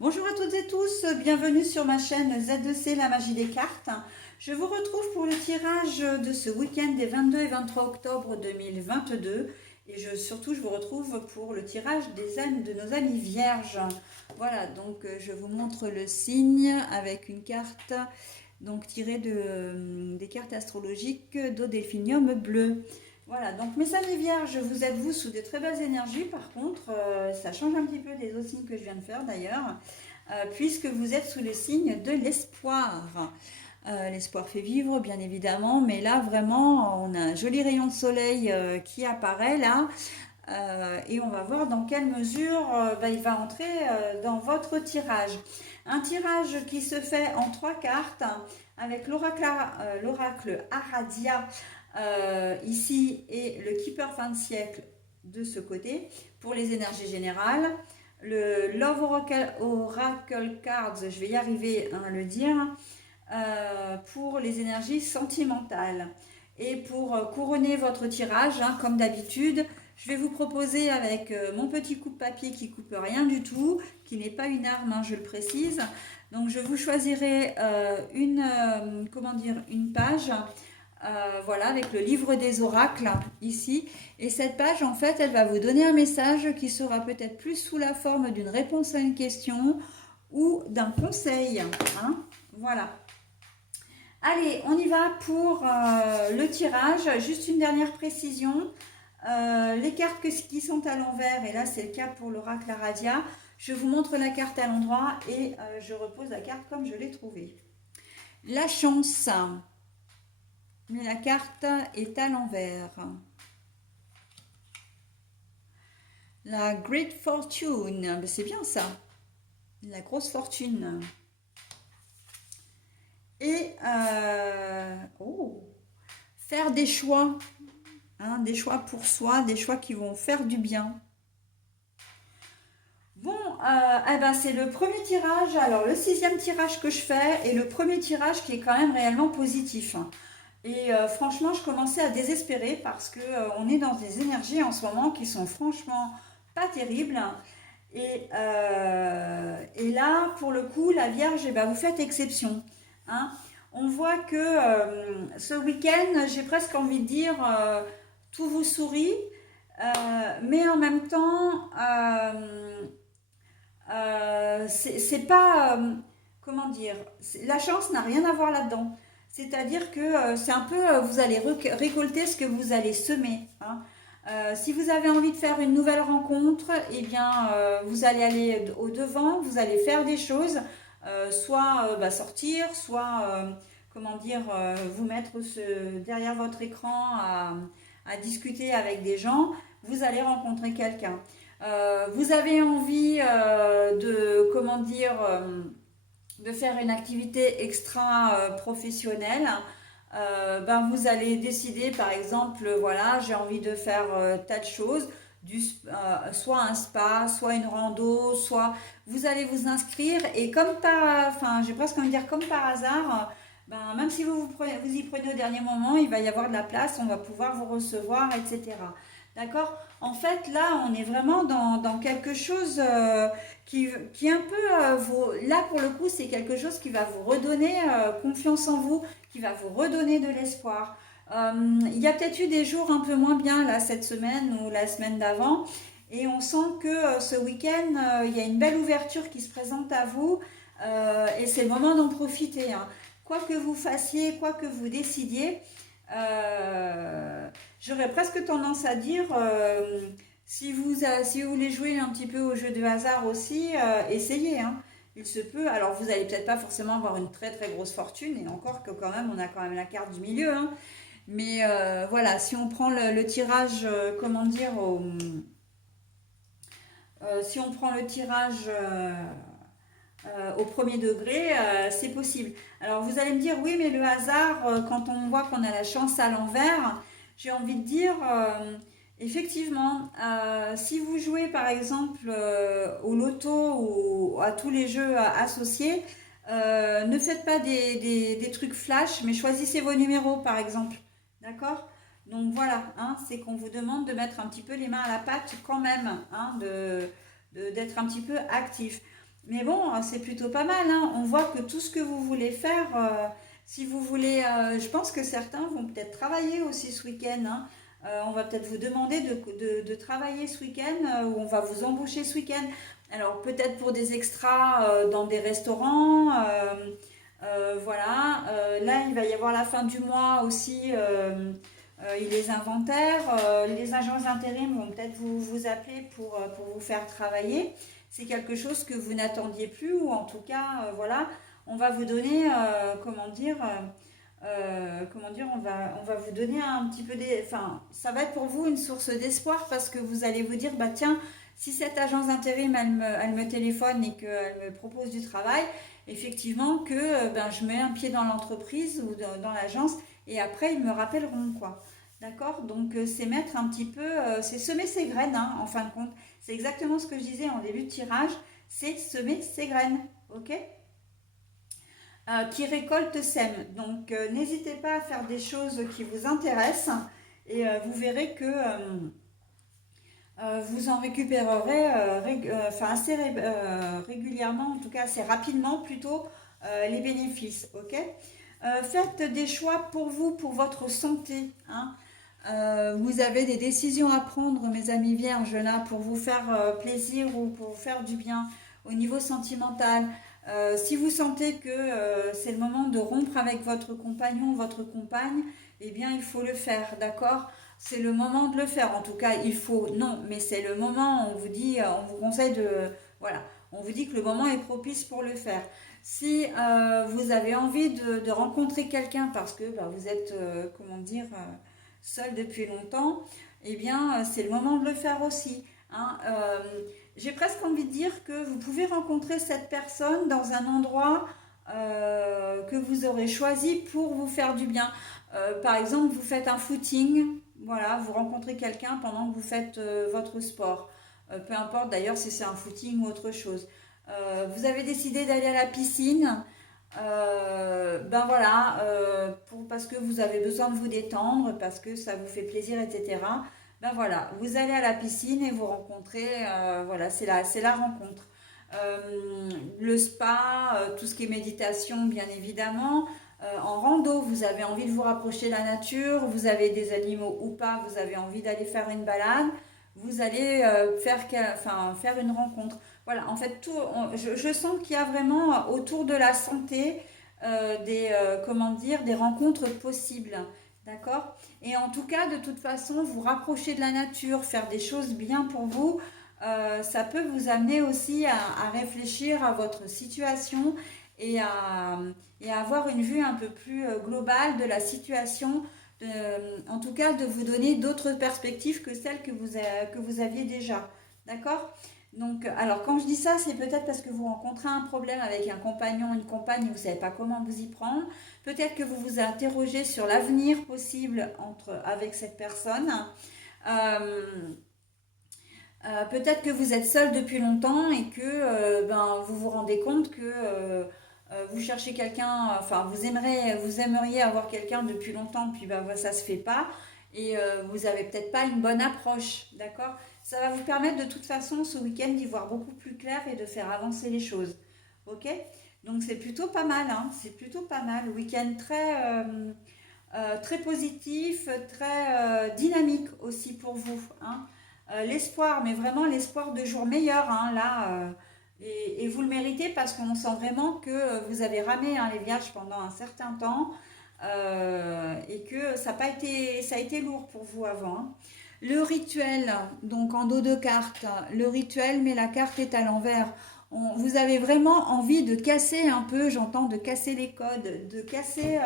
Bonjour à toutes et tous, bienvenue sur ma chaîne Z2C, la magie des cartes. Je vous retrouve pour le tirage de ce week-end des 22 et 23 octobre 2022. Et surtout, je vous retrouve pour le tirage de nos amis vierges. Voilà, donc je vous montre le signe avec une carte donc tirée des cartes astrologiques d'Odelphinium bleu. Voilà, donc mes amis vierges, vous êtes vous sous de très belles énergies. Par contre, ça change un petit peu des autres signes que je viens de faire d'ailleurs, puisque vous êtes sous le signe de l'espoir. L'espoir fait vivre, bien évidemment, mais là vraiment, on a un joli rayon de soleil qui apparaît là, et on va voir dans quelle mesure il va entrer dans votre tirage. Un tirage qui se fait en 3 cartes avec l'oracle Aradia ici et le Keeper fin de siècle de ce côté pour les énergies générales. Le Love Oracle Cards, je vais y arriver à le dire, pour les énergies sentimentales. Et pour couronner votre tirage, comme d'habitude, je vais vous proposer avec mon petit coupe papier qui coupe rien du tout, qui n'est pas une arme, je le précise. Donc je vous choisirai une page, voilà, avec le livre des oracles ici. Et cette page, en fait, elle va vous donner un message qui sera peut-être plus sous la forme d'une réponse à une question ou d'un conseil. Voilà. Allez, on y va pour le tirage. Juste une dernière précision. Les cartes qui sont à l'envers, et là c'est le cas pour l'oracle Aradia, je vous montre la carte à l'endroit et je repose la carte comme je l'ai trouvée. La chance, mais la carte est à l'envers. La Great Fortune, c'est bien ça, la grosse fortune. Et faire des choix, des choix pour soi, des choix qui vont faire du bien. Bon, c'est le premier tirage, alors le 6e tirage que je fais et le premier tirage qui est quand même réellement positif. Et franchement, je commençais à désespérer parce que on est dans des énergies en ce moment qui sont franchement pas terribles. Et là, pour le coup, la Vierge, vous faites exception. On voit que ce week-end, j'ai presque envie de dire, tout vous sourit, mais en même temps, c'est pas, comment dire, la chance n'a rien à voir là-dedans. C'est-à-dire que c'est un peu, vous allez récolter ce que vous allez semer. Si vous avez envie de faire une nouvelle rencontre, eh bien, vous allez aller au devant, vous allez faire des choses, soit sortir, soit, vous mettre derrière votre écran à discuter avec des gens. Vous allez rencontrer quelqu'un. Vous avez envie de faire une activité extra professionnelle. Vous allez décider, par exemple, voilà, j'ai envie de faire telle chose, soit un spa, soit une rando, soit vous allez vous inscrire et j'ai presque envie de dire comme par hasard, même si vous y prenez au dernier moment, il va y avoir de la place, on va pouvoir vous recevoir, etc. D'accord? En fait, là, on est vraiment dans quelque chose qui est un peu... là, pour le coup, c'est quelque chose qui va vous redonner confiance en vous, qui va vous redonner de l'espoir. Il y a peut-être eu des jours un peu moins bien, là, cette semaine ou la semaine d'avant. Et on sent que ce week-end, il y a une belle ouverture qui se présente à vous. Et c'est le moment d'en profiter. Quoi que vous fassiez, quoi que vous décidiez, j'aurais presque tendance à dire, si vous voulez jouer un petit peu au jeu de hasard aussi, essayez. Il se peut, alors vous n'allez peut-être pas forcément avoir une très très grosse fortune, et encore que quand même, on a quand même la carte du milieu. Mais voilà, si on prend le tirage, si on prend le tirage au premier degré, c'est possible. Alors vous allez me dire, oui, mais le hasard, quand on voit qu'on a la chance à l'envers, j'ai envie de dire, effectivement, si vous jouez par exemple au loto ou à tous les jeux associés, ne faites pas des trucs flash, mais choisissez vos numéros par exemple. D'accord? Donc voilà, c'est qu'on vous demande de mettre un petit peu les mains à la pâte quand même, d'être un petit peu actif. Mais bon, c'est plutôt pas mal, hein. On voit que tout ce que vous voulez faire, si vous voulez, je pense que certains vont peut-être travailler aussi ce week-end, hein. On va peut-être vous demander de travailler ce week-end ou on va vous embaucher ce week-end. Alors peut-être pour des extras dans des restaurants, voilà. Là, il va y avoir la fin du mois aussi. Et les inventaires, les agences d'intérim vont peut-être vous appeler pour vous faire travailler. C'est quelque chose que vous n'attendiez plus ou en tout cas, voilà, on va vous donner, on va vous donner un petit peu des, enfin, ça va être pour vous une source d'espoir parce que vous allez vous dire, bah tiens, si cette agence d'intérim elle me téléphone et qu'elle me propose du travail, effectivement que ben, je mets un pied dans l'entreprise ou dans l'agence et après ils me rappelleront quoi. D'accord. Donc c'est mettre un petit peu, c'est semer ses graines, hein, en fin de compte. C'est exactement ce que je disais en début de tirage, c'est semer ses graines, ok. Qui récolte sème. Donc n'hésitez pas à faire des choses qui vous intéressent et vous verrez que vous en récupérerez assez régulièrement, en tout cas assez rapidement plutôt, les bénéfices, ok. Faites des choix pour vous, pour votre santé, hein. Vous avez des décisions à prendre, mes amis vierges, là, pour vous faire plaisir ou pour vous faire du bien au niveau sentimental. Si vous sentez que c'est le moment de rompre avec votre compagnon, votre compagne, eh bien, il faut le faire, d'accord? C'est le moment de le faire. En tout cas, il faut, non, mais c'est le moment, on vous dit, on vous conseille de, voilà, on vous dit que le moment est propice pour le faire. Si vous avez envie de rencontrer quelqu'un parce que bah, vous êtes, comment dire, seul depuis longtemps, eh bien, c'est le moment de le faire aussi, hein. J'ai presque envie de dire que vous pouvez rencontrer cette personne dans un endroit que vous aurez choisi pour vous faire du bien. Par exemple, vous faites un footing, voilà, vous rencontrez quelqu'un pendant que vous faites votre sport. Peu importe d'ailleurs si c'est un footing ou autre chose. Vous avez décidé d'aller à la piscine, ben voilà, parce que vous avez besoin de vous détendre, parce que ça vous fait plaisir, etc. Ben voilà, vous allez à la piscine et vous rencontrez, voilà, c'est la rencontre. Le spa, tout ce qui est méditation, bien évidemment. En rando, vous avez envie de vous rapprocher de la nature, vous avez des animaux ou pas, vous avez envie d'aller faire une balade, vous allez faire une rencontre. Voilà, en fait, je sens qu'il y a vraiment autour de la santé comment dire, des rencontres possibles. D'accord. Et en tout cas, de toute façon, vous rapprocher de la nature, faire des choses bien pour vous, ça peut vous amener aussi à réfléchir à votre situation et et à avoir une vue un peu plus globale de la situation, en tout cas de vous donner d'autres perspectives que celles que vous aviez déjà. D'accord. Donc, alors quand je dis ça, c'est peut-être parce que vous rencontrez un problème avec un compagnon, une compagne, et vous ne savez pas comment vous y prendre. Peut-être que vous vous interrogez sur l'avenir possible avec cette personne. Euh, Peut-être que vous êtes seul depuis longtemps et que ben, vous vous rendez compte que vous cherchez quelqu'un, enfin vous aimeriez avoir quelqu'un depuis longtemps, puis ben, ça se fait pas et vous avez peut-être pas une bonne approche, d'accord? Ça va vous permettre de toute façon ce week-end d'y voir beaucoup plus clair et de faire avancer les choses, ok? Donc c'est plutôt pas mal, hein, c'est plutôt pas mal. Week-end très positif, très dynamique aussi pour vous, hein. L'espoir, mais vraiment l'espoir de jours meilleurs, hein, là. Et vous le méritez parce qu'on sent vraiment que vous avez ramé, hein, les vierges pendant un certain temps et que ça a été lourd pour vous avant, hein. Le rituel, donc en dos de carte, le rituel, mais la carte est à l'envers. Vous avez vraiment envie de casser un peu, j'entends, de casser les codes, de casser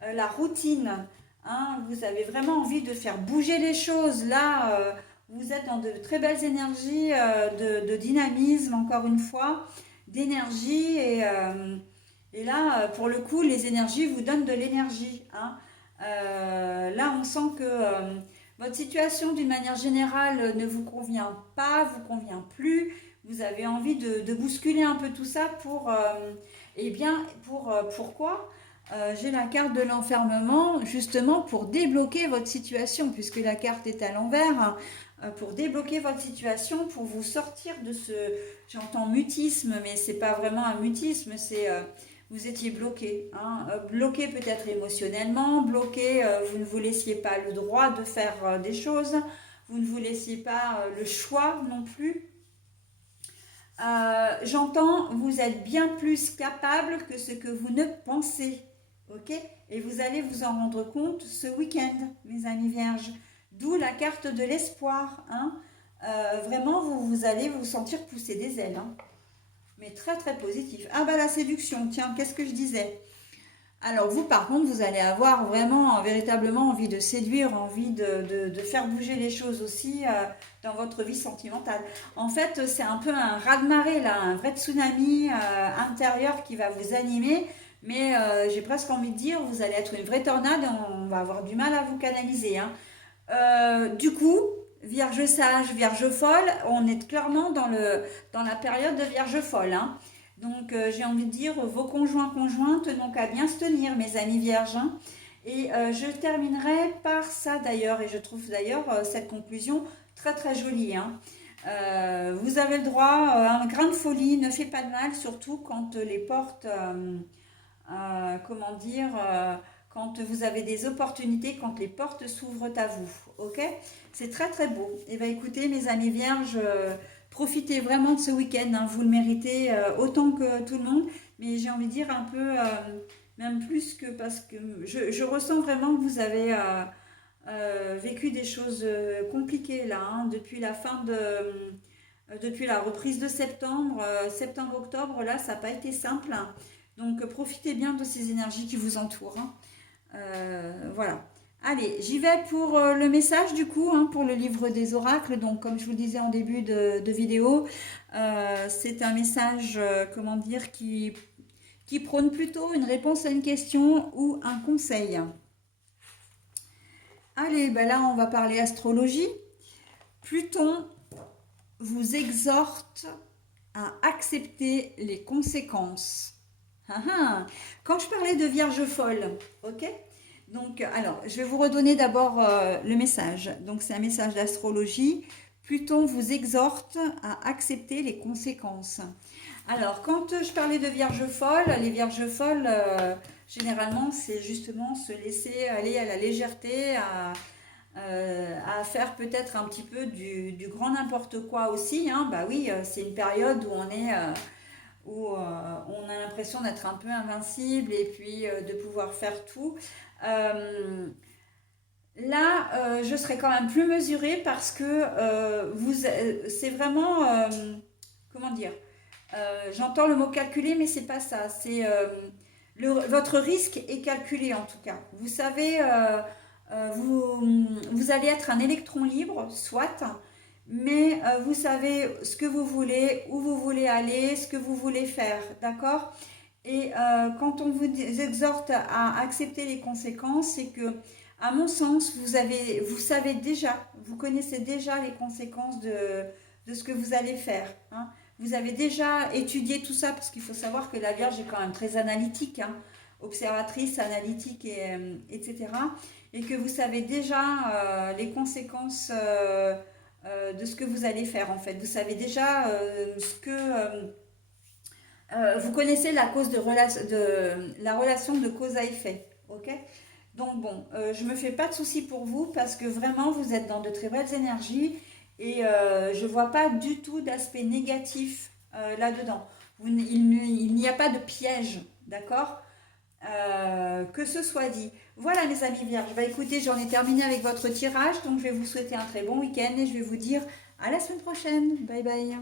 la routine, hein. Vous avez vraiment envie de faire bouger les choses. Là, vous êtes dans de très belles énergies de dynamisme, encore une fois, d'énergie. Et là, pour le coup, les énergies vous donnent de l'énergie, hein. Là, on sent que votre situation, d'une manière générale, ne vous convient pas, vous convient plus. Vous avez envie de bousculer un peu tout ça eh bien, pourquoi j'ai la carte de l'enfermement, justement pour débloquer votre situation, puisque la carte est à l'envers. pour débloquer votre situation, pour vous sortir de ce, j'entends mutisme, mais c'est pas vraiment un mutisme, c'est vous étiez bloqué, hein, bloqué peut-être émotionnellement, bloqué, vous ne vous laissiez pas le droit de faire des choses, vous ne vous laissiez pas le choix non plus. J'entends, vous êtes bien plus capable que ce que vous ne pensez, ok? Et vous allez vous en rendre compte ce week-end, mes amis vierges. D'où la carte de l'espoir, hein? Vraiment, vous allez vous sentir pousser des ailes, hein? Mais très très positif. Ah bah la séduction, tiens, qu'est-ce que je disais? Alors vous, par contre, vous allez avoir vraiment, véritablement envie de séduire, envie de faire bouger les choses aussi dans votre vie sentimentale. En fait, c'est un peu un raz-de-marée, là, un vrai tsunami intérieur qui va vous animer. Mais j'ai presque envie de dire, vous allez être une vraie tornade et on va avoir du mal à vous canaliser, hein. Du coup, Vierge sage, Vierge folle, on est clairement dans la période de Vierge folle, hein. Donc, j'ai envie de dire, vos conjointes n'ont qu'à bien se tenir, mes amis vierges, hein. Et je terminerai par ça d'ailleurs, et je trouve d'ailleurs cette conclusion très très jolie, hein. Vous avez le droit, un grain de folie ne fait pas de mal, surtout quand les portes, comment dire, quand vous avez des opportunités, quand les portes s'ouvrent à vous, ok? C'est très très beau. Et bien écoutez, mes amis vierges, profitez vraiment de ce week-end, hein, vous le méritez autant que tout le monde, mais j'ai envie de dire un peu, même plus que parce que je ressens vraiment que vous avez vécu des choses compliquées là, hein, depuis la fin de... depuis la reprise de septembre, septembre-octobre, là, ça n'a pas été simple, hein. Donc, profitez bien de ces énergies qui vous entourent, hein. Voilà. Allez, j'y vais pour le message du coup, hein, pour le livre des oracles. Donc, comme je vous le disais en début de vidéo, c'est un message, comment dire, qui prône plutôt une réponse à une question ou un conseil. Allez, ben là, on va parler astrologie. Pluton vous exhorte à accepter les conséquences. Quand je parlais de Vierge folle, ok? Donc, alors, je vais vous redonner d'abord le message. Donc, c'est un message d'astrologie. Pluton vous exhorte à accepter les conséquences. Alors, quand je parlais de Vierge folle, les Vierges folles, généralement, c'est justement se laisser aller à la légèreté, à faire peut-être un petit peu du grand n'importe quoi aussi, hein. Bah oui, c'est une période où on est... où on a l'impression d'être un peu invincible et puis de pouvoir faire tout. Là, je serais quand même plus mesurée parce que c'est vraiment, comment dire, j'entends le mot calculé, mais c'est pas ça. C'est votre risque est calculé en tout cas. Vous savez, vous allez être un électron libre, soit. Mais vous savez ce que vous voulez, où vous voulez aller, ce que vous voulez faire, d'accord? Et quand on vous exhorte à accepter les conséquences, c'est que, à mon sens, vous savez déjà, vous connaissez déjà les conséquences de ce que vous allez faire, hein. Vous avez déjà étudié tout ça, parce qu'il faut savoir que la Vierge est quand même très analytique, hein, observatrice, analytique, etc. Et que vous savez déjà les conséquences... de ce que vous allez faire en fait. Vous savez déjà ce que... vous connaissez la cause la relation de cause à effet. Ok? Donc bon, je ne me fais pas de soucis pour vous parce que vraiment vous êtes dans de très belles énergies et je ne vois pas du tout d'aspect négatif là-dedans. Il n'y a pas de piège, d'accord? Que ce soit dit. Voilà mes amis vierges, bah écoutez, j'en ai terminé avec votre tirage, donc je vais vous souhaiter un très bon week-end et je vais vous dire à la semaine prochaine. Bye bye.